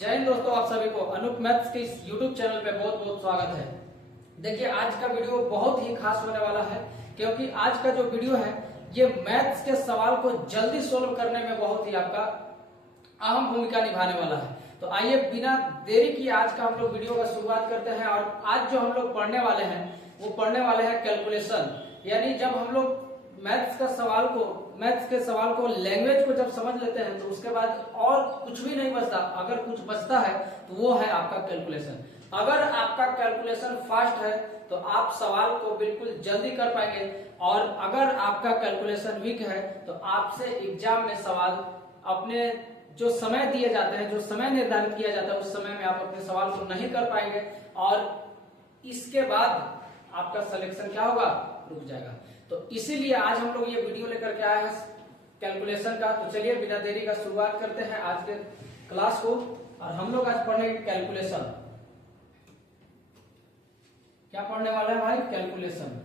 जय हिंद दोस्तों, आप सभी को अनूप मैथ्स के इस यूट्यूब चैनल पे बहुत बहुत स्वागत है। देखिए, आज का वीडियो बहुत ही खास होने वाला है क्योंकि आज का जो वीडियो है ये मैथ्स के सवाल को जल्दी सोल्व करने में बहुत ही आपका अहम भूमिका निभाने वाला है। तो आइए बिना देरी किए आज का हम लोग वीडियो का शुरुआत करते हैं। और आज जो हम लोग पढ़ने वाले हैं वो पढ़ने वाले हैं कैलकुलेशन, यानी जब हम लोग मैथ्स के सवाल को लैंग्वेज को जब समझ लेते हैं तो उसके बाद और कुछ भी नहीं बचता। अगर कुछ बचता है तो वो है आपका कैलकुलेशन। अगर आपका कैलकुलेशन फास्ट है तो आप सवाल को बिल्कुल जल्दी कर पाएंगे, और अगर आपका कैलकुलेशन वीक है तो आपसे एग्जाम में सवाल अपने जो समय दिए जाते हैं, जो समय निर्धारित किया जाता है, उस समय में आप अपने सवाल को नहीं कर पाएंगे और इसके बाद आपका सिलेक्शन क्या होगा, रुक जाएगा। तो इसीलिए आज हम लोग ये वीडियो लेकर के आए हैं कैलकुलेशन का। तो चलिए बिना देरी का शुरुआत करते हैं आज के क्लास को। और हम लोग आज पढ़ेंगे कैलकुलेशन। क्या पढ़ने वाला है भाई? कैलकुलेशन।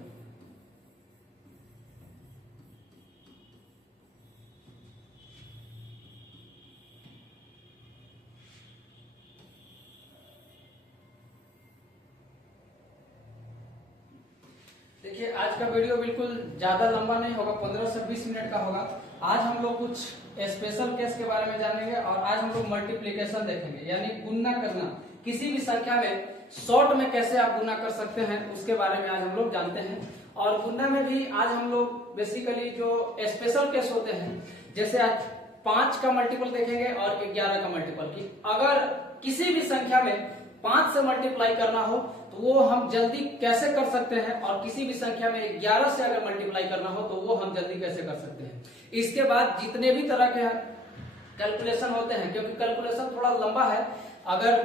देखिए, आज का वीडियो बिल्कुल ज्यादा लंबा नहीं होगा, 15 से 20 मिनट का होगा। आज हम लोग कुछ स्पेशल केस के बारे में जानेंगे और आज हम लोग मल्टीप्लिकेशन देखेंगे, यानी गुणा करना। किसी भी संख्या में शॉर्ट में कैसे आप गुना कर सकते हैं उसके बारे में आज हम लोग जानते हैं। और गुना में भी आज हम लोग बेसिकली जो स्पेशल केस होते हैं, जैसे आज 5 का मल्टीपल देखेंगे और 11 का मल्टीपल की अगर किसी भी संख्या में 5 से मल्टीप्लाई करना हो तो वो हम जल्दी कैसे कर सकते हैं, और किसी भी संख्या में 11 से अगर मल्टीप्लाई करना हो तो वो हम जल्दी कैसे कर सकते हैं। इसके बाद जितने भी तरह के कैलकुलेशन होते हैं, क्योंकि कैलकुलेशन थोड़ा लंबा है, अगर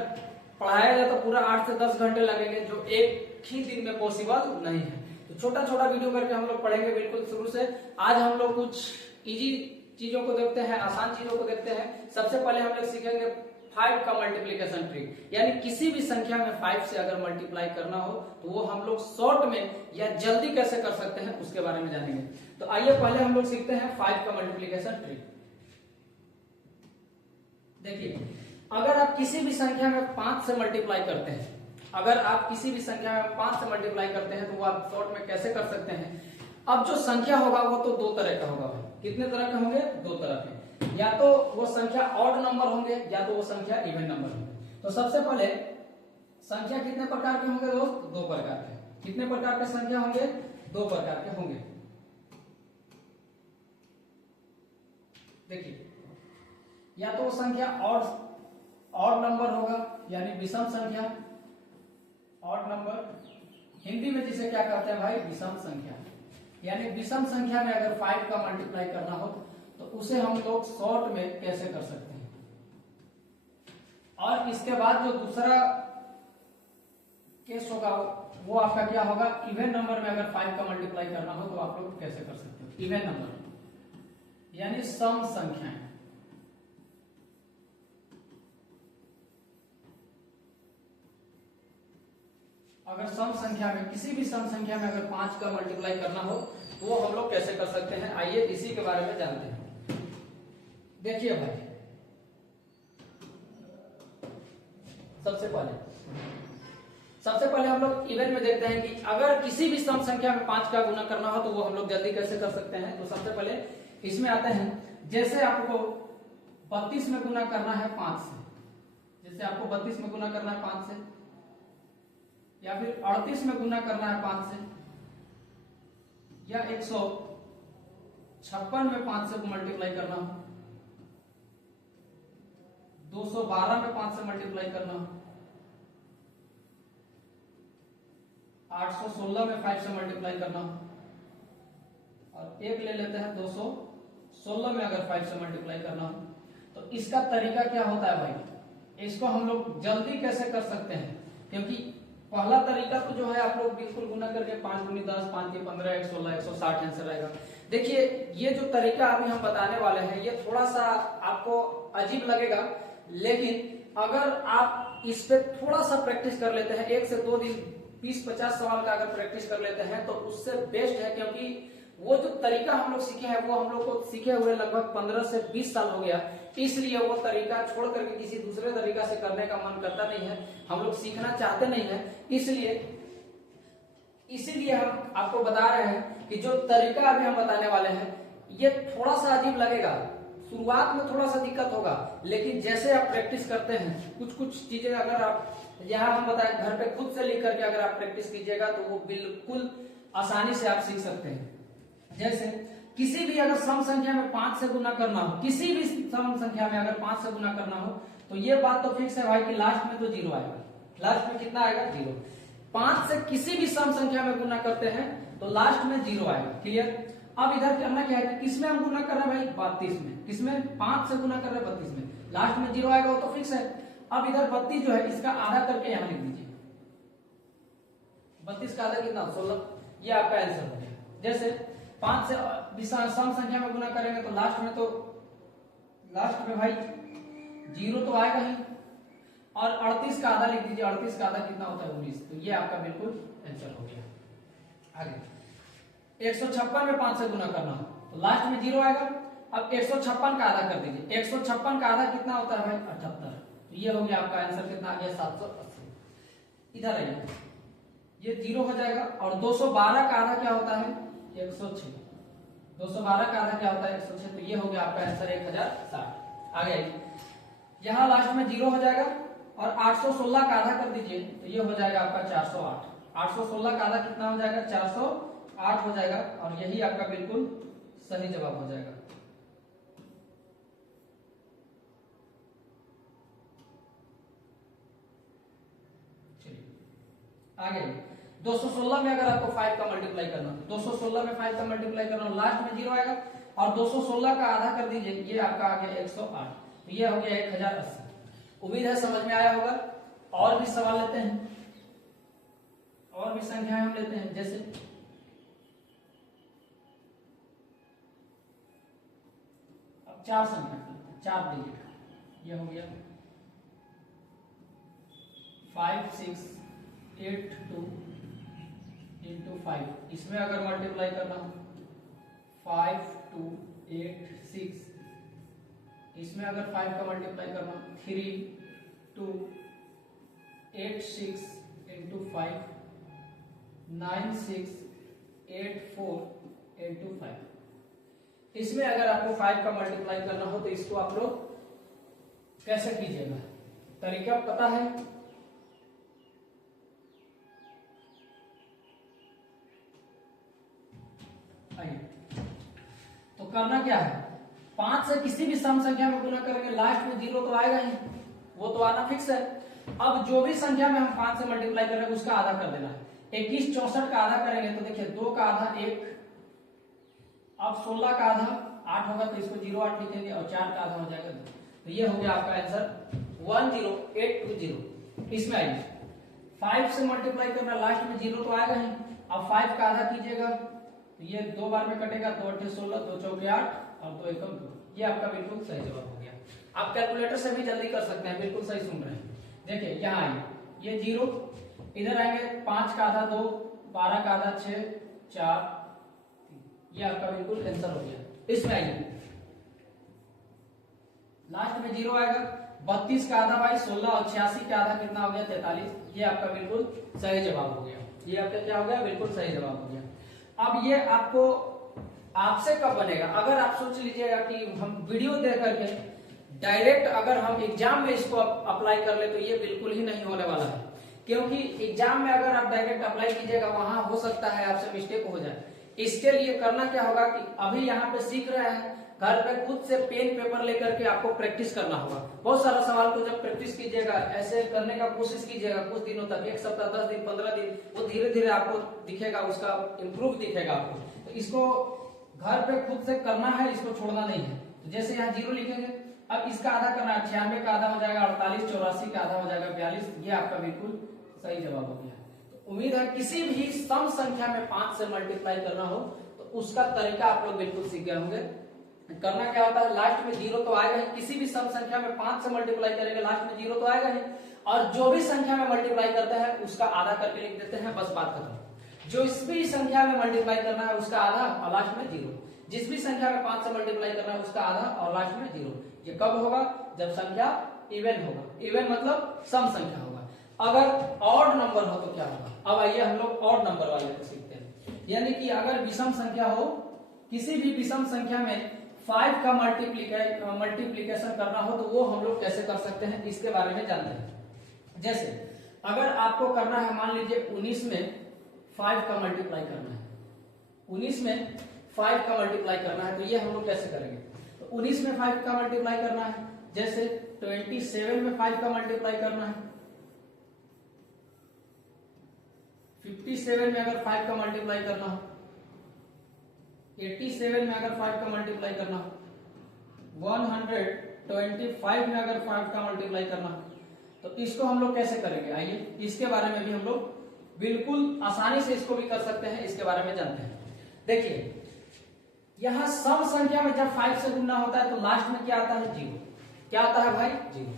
पढ़ाया जाए तो पूरा 8 से 10 घंटे लगेंगे, जो एक ही दिन में पॉसिबल नहीं है। तो छोटा छोटा वीडियो करके हम लोग पढ़ेंगे बिल्कुल शुरू से। आज हम लोग कुछ इजी चीजों को देखते हैं, आसान चीजों को देखते हैं। सबसे पहले हम लोग सीखेंगे 5 का मल्टीप्लिकेशन ट्रिक, यानी किसी भी संख्या में 5 से अगर मल्टीप्लाई करना हो तो वो हम लोग शॉर्ट में या जल्दी कैसे कर सकते हैं उसके बारे में जानेंगे। तो आइए पहले हम लोग सीखते हैं 5 का मल्टीप्लिकेशन ट्रिक। देखिए, अगर आप किसी भी संख्या में 5 से मल्टीप्लाई करते हैं, अगर आप किसी भी संख्या में 5 से मल्टीप्लाई करते हैं तो वो आप शॉर्ट में कैसे कर सकते हैं। अब जो संख्या होगा वो तो 2 तरह का होगा भाई। कितने तरह के होंगे? 2 तरह के। या तो वो संख्या ऑड नंबर होंगे या तो वो संख्या इवन नंबर होंगे। तो सबसे पहले संख्या कितने प्रकार के होंगे दोस्त? 2 प्रकार के। कितने प्रकार के संख्या होंगे? 2 प्रकार के होंगे। देखिए, या तो वो संख्या ऑड नंबर होगा, यानी विषम संख्या, ऑड नंबर, हिंदी में जिसे क्या कहते हैं भाई? विषम संख्या। यानी विषम संख्या में अगर 5 का मल्टीप्लाई करना हो तो उसे हम लोग शॉर्ट में कैसे कर सकते हैं। और इसके बाद जो दूसरा केस होगा वो आपका क्या होगा? इवन नंबर में अगर 5 का मल्टीप्लाई करना हो तो आप लोग कैसे कर सकते हो? इवन नंबर यानी सम संख्याएं। अगर सम संख्या में, किसी भी सम संख्या में अगर 5 का मल्टीप्लाई करना हो तो वो हम लोग कैसे कर सकते हैं, आइए इसी के बारे में जानते हैं। देखिए भाई, सबसे पहले हम लोग इवन में देखते हैं कि अगर किसी भी सम संख्या में 5 का गुना करना हो तो वो हम लोग जल्दी कैसे कर सकते हैं। तो सबसे पहले इसमें आते हैं, जैसे आपको 32 में गुना करना है 5 से, जैसे आपको 32 में गुना करना है 5 से, या फिर 38 में गुना करना है 5 से, या 156 में 5 से मल्टीप्लाई करना हो, 212 में 5 से मल्टीप्लाई करना हो, 816 में 5 से मल्टीप्लाई करना हो, और एक ले लेते हैं 216 में अगर 5 से मल्टीप्लाई करना हो। तो इसका तरीका क्या होता है भाई? इसको हम लोग जल्दी कैसे कर सकते हैं, क्योंकि पहला तरीका तो जो है आप लोग बिल्कुल गुना करके 5 गुनी 10, 5 के 15, 116, 160 आंसर आएगा। देखिए, ये जो तरीका अभी हम बताने वाले हैं ये थोड़ा सा आपको अजीब लगेगा, लेकिन अगर आप इस पे थोड़ा सा प्रैक्टिस कर लेते हैं, 1 से 2 दिन 20-50 सवाल का अगर प्रैक्टिस कर लेते हैं तो उससे बेस्ट है। क्योंकि वो जो तरीका हम लोग सीखे हैं वो हम लोग को सीखे हुए लगभग 15 से 20 साल हो गया, इसलिए वो तरीका छोड़ करके किसी दूसरे तरीका से करने का मन करता नहीं है, हम लोग सीखना चाहते नहीं है। इसीलिए हम आपको बता रहे हैं कि जो तरीका अभी हम बताने वाले हैं ये थोड़ा सा अजीब लगेगा, शुरुआत में थोड़ा सा दिक्कत होगा, लेकिन जैसे आप प्रैक्टिस करते हैं कुछ चीजें अगर आप यहाँ हम बताएं घर पे खुद से लिख करके अगर आप प्रैक्टिस कीजिएगा तो वो बिल्कुल आसानी से आप सीख सकते हैं। जैसे किसी भी अगर सम संख्या में 5 से गुना करना हो, किसी भी सम संख्या में अगर 5 से गुना करना हो तो ये बात तो फिक्स है भाई कि लास्ट में तो 0 आएगा। लास्ट में कितना आएगा? 0। 5 से किसी भी सम संख्या में गुना करते हैं तो लास्ट में 0 आएगा। क्लियर? अब इधर करना क्या है, किसमें हम गुना कर रहे हैं भाई? 32 में। किसमें? 5 से गुना कर रहे हैं 32 में, लास्ट में 0 आएगा, वो तो फिक्स है। अब इधर 32 जो है इसका आधा करके यहाँ लिख दीजिए। 32 का आधा कितना? 16। ये आपका आंसर हो गया। जैसे 5 से सम संख्या में गुना करेंगे तो लास्ट में भाई 0 तो आएगा ही, और 38 का आधा लिख दीजिए। 38 का आधा कितना होता है? 19। तो ये आपका बिल्कुल आंसर हो गया। आगे 156 में 5 से गुना करना हो तो लास्ट में 0 आएगा। अब 156 का आधा कर दीजिए। 156 का आधा कितना होता है भाई? 78। तो ये हो गया आपका आंसर, कितना आ गया? 780। इधर आइए, ये 0 हो जाएगा। और 212 का आधा क्या होता है? 106। 212 का आधा क्या होता है? 106। तो ये हो गया आपका आंसर 1060। आगे यहाँ लास्ट में 0 हो जाएगा, और 816 का आधा कर दीजिए तो ये हो जाएगा आपका 408। 816 का आधा कितना हो जाएगा? 408 हो जाएगा, और यही आपका बिल्कुल सही जवाब हो जाएगा। आगे 216 में अगर आपको 5 का मल्टीप्लाई करना हो, 216 में 5 का मल्टीप्लाई करना हो, लास्ट में 0 आएगा, और 216 का आधा कर दीजिए, ये आपका आ गया 108। तो ये हो गया 1080। उम्मीद है समझ में आया होगा। और भी सवाल लेते हैं, और भी संख्याएं हम लेते हैं। जैसे अब 4 संख्या, 4 डिजिट, ये हो गया 5 6 8 2 इंटू 5। इसमें अगर मल्टीप्लाई करना हो 5 2 8 6, इसमें अगर 5 का मल्टीप्लाई करना 3 2 8 6 इंटू 5 9 6 8 4 इंटू 5। इसमें अगर आपको 5 का मल्टीप्लाई करना हो तो इसको आप लोग कैसे कीजिएगा? तरीका पता है? तो करना क्या है, 5 से किसी भी सम संख्या में गुना करेंगे, लास्ट में 0 तो आएगा ही, वो तो आना फिक्स है। अब जो भी संख्या में हम 5 से मल्टीप्लाई कर रहे हैं उसका आधा कर देना है। 21 64 का आधा करेंगे तो देखिए 2 का आधा 1, अब 16 का आधा 8 होगा तो इसको 08 लिखेंगे, और 4 का आधा हो जाएगा 2। तो ये हो गया आपका आंसर 10820। इसमें आइए 5 से मल्टीप्लाई करना, लास्ट में 0 तो आएगा ही। अब 5 का आधा कीजिएगा तो ये 2 बार में कटेगा, 2 8 16, 2 चौके 8, और 2 एकम 2। ये आपका बिल्कुल सही जवाब हो गया। आप कैलकुलेटर से भी जल्दी कर सकते हैं, बिल्कुल सही सुन रहे हैं। देखिए यहाँ आइए, ये 0, इधर आएंगे 5 का आधा 2, 12 का आधा 6 4 3। ये आपका बिल्कुल आंसर हो गया। इसमें आइए लास्ट में 0 आएगा, 32 का आधा भाई 16, और 86 का आधा कितना हो गया? 43। ये आपका बिल्कुल सही जवाब हो गया। ये आपका क्या हो गया? बिल्कुल सही जवाब हो गया। अब ये आपको आपसे कब बनेगा? अगर आप सोच लीजिएगा कि हम वीडियो देख करके डायरेक्ट अगर हम एग्जाम में इसको अप्लाई कर ले तो ये बिल्कुल ही नहीं होने वाला है, क्योंकि एग्जाम में अगर आप डायरेक्ट अप्लाई कीजिएगा वहां हो सकता है आपसे मिस्टेक हो जाए। इसके लिए करना क्या होगा कि अभी यहाँ पे सीख रहे हैं, घर पे खुद से पेन पेपर लेकर के आपको प्रैक्टिस करना होगा। बहुत सारा सवाल को जब प्रैक्टिस कीजिएगा, ऐसे करने का कोशिश कीजिएगा कुछ दिनों तक, 1 सप्ताह 10 दिन 15 दिन, वो धीरे धीरे आपको दिखेगा, उसका इम्प्रूव दिखेगा आपको। तो इसको घर पे खुद से करना है, इसको छोड़ना नहीं है। तो जैसे यहाँ 0 लिखेंगे, अब इसका आधा करना है, 96 का आधा हो जाएगा 48, 84 का आधा हो जाएगा 42। ये आपका बिल्कुल सही जवाब हो गया। तो उम्मीद है किसी भी सम संख्या में 5 से मल्टीप्लाई करना हो तो उसका तरीका आप लोग बिल्कुल सीख गए होंगे। करना क्या होता है, लास्ट में 0 तो आएगा ही, किसी भी सम संख्या में 5 से मल्टीप्लाई करेंगे लास्ट में 0 तो आएगा ही, और जो भी संख्या में मल्टीप्लाई करते हैं उसका आधा करके लिख देते हैं, बस बात खत्म। जिस भी संख्या में मल्टीप्लाई करना है उसका आधा और लास्ट में 0। जिस भी संख्या में 5 से मल्टीप्लाई करना है उसका आधा और लास्ट में 0। ये कब होगा? जब संख्या इवन होगा। इवन मतलब सम संख्या होगा। अगर ऑड नंबर हो तो क्या होगा? अब आइए हम लोग ऑड नंबर वाले को सीखते हैं। यानी कि अगर विषम संख्या हो, किसी भी विषम संख्या में 5 का मल्टीप्लीकेशन करना हो तो वो हम लोग कैसे कर सकते हैं, इसके बारे में जानते हैं। जैसे अगर आपको करना है, मान लीजिए 19 में 5 का मल्टीप्लाई करना है, 19 में 5 का मल्टीप्लाई करना है, तो ये हम लोग कैसे करेंगे? तो 19 में 5 का मल्टीप्लाई करना है, जैसे 27 में 5 का मल्टीप्लाई करना है, 57 में अगर 5 का मल्टीप्लाई करना हो, 87 में अगर 5 का मल्टीप्लाई करना हो, 125 में अगर 5 का मल्टीप्लाई करना हो, तो इसको हम लोग कैसे करेंगे? आइए इसके बारे में भी हम लोग बिल्कुल आसानी से इसको भी कर सकते हैं, इसके बारे में जानते हैं। देखिए यहां सम संख्या में जब 5 से गुना होता है तो लास्ट में क्या आता है? 0। क्या आता है भाई? 0।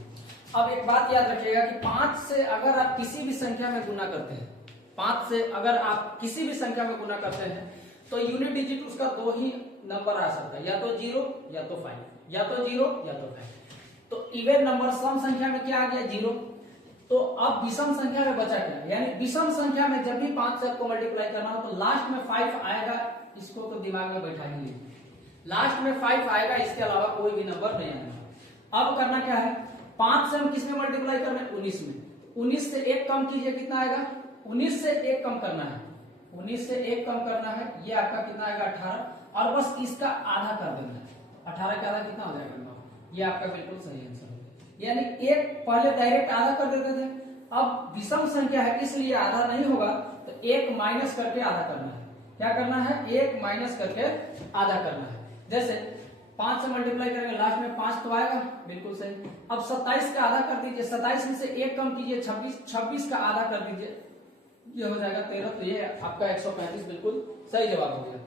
अब एक बात याद रखिएगा कि 5 से अगर आप किसी भी संख्या में गुना करते हैं, 5 से अगर आप किसी भी संख्या में गुना करते हैं तो यूनिट डिजिट उसका 2 ही नंबर आ सकता है, या तो 0 या तो 5, या तो 0 या तो 5। तो इवन नंबर सम संख्या में क्या आ गया? 0। तो अब विषम संख्या में बचा क्या? यानी विषम संख्या में जब भी 5 से आपको मल्टीप्लाई करना हो तो लास्ट में 5 आएगा। इसको तो दिमाग में बैठा ही लीजिए, लास्ट में 5 आएगा, इसके अलावा कोई भी नंबर नहीं आएगा। अब करना क्या है? 5 से हम किस में मल्टीप्लाई करना है? 19 में। 19 से 1 कम कीजिए, कितना आएगा? 19 से 1 कम करना है, 19 से 1 कम करना है, ये आपका कितना आएगा? 18। और बस इसका आधा कर देना है, 18 का आधा कितना हो जाएगा? 9। ये आपका बिल्कुल सही आंसर है। यानी एक पहले डायरेक्ट आधा कर देते थे, अब विषम संख्या है इसलिए आधा नहीं होगा, तो 1 माइनस करके आधा करना है। क्या करना है? 1 माइनस करके आधा करना है। जैसे 5 से मल्टीप्लाई करेंगे, लास्ट में 5 तो आएगा, बिल्कुल सही। अब 27 का आधा कर दीजिए, 27 में से 1 कम कीजिए, 26 का आधा कर दीजिए, ये हो जाएगा 13। तो ये आपका 135 बिल्कुल सही जवाब हो गया।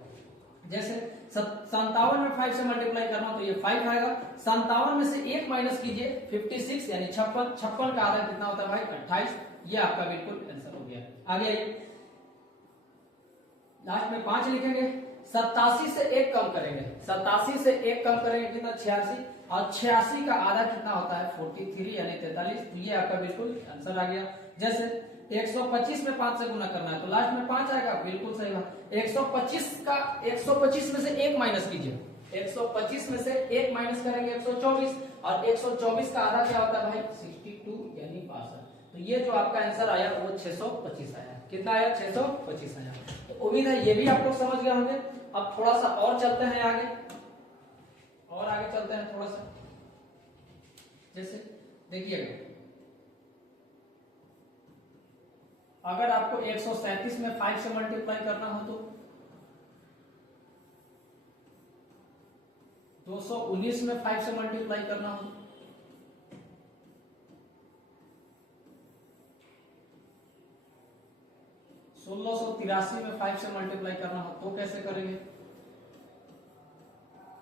जैसे 57 में 5 से मल्टीप्लाई करना तो ये 5 आएगा। 57 में से 1 माइनस कीजिए, 56 यानी 56 का आधा कितना होता है भाई? 28। ये आपका बिल्कुल आंसर हो गया। आगे आइए, लास्ट में 5 लिखेंगे, 87 से 1 कम करेंगे, 87 से 1 कम करेंगे कितना? 86। और 86 का आधा कितना होता है? 43 यानी 43। तो ये आपका बिल्कुल आंसर आ गया। जैसे 125 में 5 से गुना करना है तो लास्ट में 5 आएगा, बिल्कुल सही बात। 125 में से 1 माइनस कीजिए, 125 में से 1 माइनस करेंगे 124, और 124 का आधा क्या होता है भाई? 62 यानी 62। तो ये जो आपका आंसर आया वो 625 आया। कितना आया? 625 आया। तो उम्मीद है ये भी आप लोग समझ गए होंगे। अब थोड़ा सा और चलते हैं आगे, और आगे चलते हैं थोड़ा सा। जैसे देखिएगा, अगर आपको 137 में 5 से मल्टीप्लाई करना हो तो 219 में 5 से मल्टीप्लाई करना हो, 1683 में 5 से मल्टीप्लाई करना हो तो कैसे करेंगे?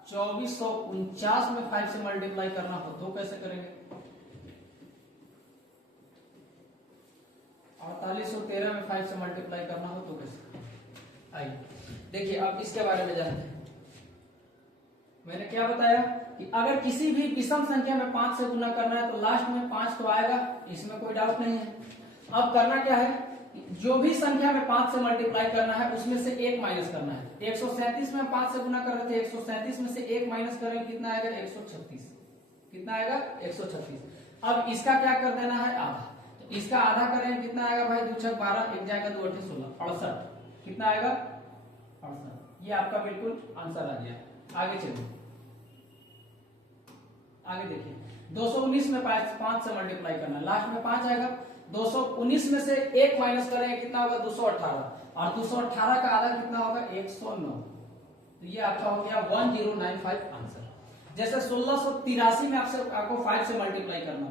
2449 में 5 से मल्टीप्लाई करना हो तो कैसे करेंगे? 4813 में 5 से मल्टीप्लाई करना हो तो कैसे? आइए देखिए, अब इसके बारे में जानते हैं। मैंने क्या बताया कि अगर किसी भी विषम संख्या में 5 से गुना करना है तो लास्ट में 5 तो आएगा, इसमें कोई डाउट नहीं है। अब करना क्या है? जो भी संख्या में 5 से मल्टीप्लाई करना है उसमें से 1 माइनस करना है। 137 में 5 से गुना कर रहे थे, 137 में से 1 माइनस करेंगे, कितना आएगा? 136। कितना आएगा? 136। अब इसका क्या कर देना है? आधा। तो इसका आधा करेंगे, कितना आएगा भाई? 2 6 12, 1 जाएगा 2 8 16, 68। कितना आएगा? 68। ये आपका बिल्कुल आंसर आ गया। आगे चलिए, आगे देखिए, 219 में 5 से मल्टीप्लाई करना है, लास्ट में 5 आएगा। 219 में से 1 माइनस करेंगे, कितना होगा? 218, और 218 का आधा कितना होगा? 109। तो ये आपका हो गया 1095 आंसर। जैसे 1683 में आपको 5 से मल्टीप्लाई करना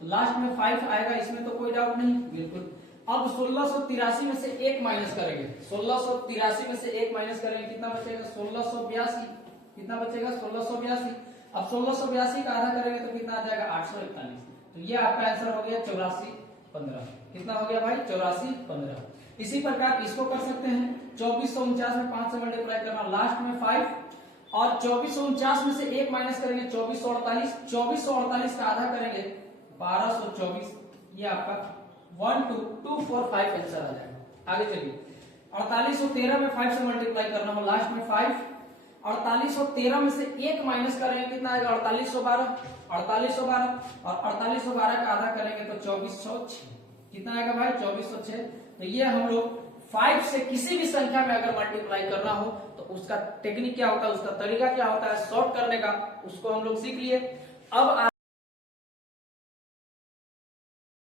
तो लास्ट में 5 आएगा, इसमें तो कोई डाउट नहीं, बिल्कुल। अब 1683 में से 1 माइनस करेंगे, 1683 में से 1 माइनस करेंगे, कितना बचेगा? 1682। कितना बचेगा? 1682। अब 1682 का आधा करेंगे तो कितना आ जाएगा? 841। तो ये आपका आंसर हो गया 8415। कितना हो गया भाई? 8415। इसी प्रकार इसको कर सकते हैं 2449 में 5 से मल्टीप्लाई करना, लास्ट में 5, और 2449 में से 1 माइनस करेंगे 2448, 2448 का आधा करेंगे 1224, ये आपका 12245 आंसर आ जाएगा। आगे चलिए 4813 में 5 से मल्टीप्लाई करना हो, लास्ट में 5, 4813 में से 1 माइनस करेंगे कितना आएगा 4812, 4812 और 4812 का आधा करेंगे तो 2406, कितना आएगा भाई 2406। तो ये हम लोग 5 से किसी भी संख्या में अगर मल्टीप्लाई करना हो तो उसका टेक्निक क्या होता है, उसका तरीका क्या होता है सॉर्ट करने का, उसको हम लोग सीख लिए। अब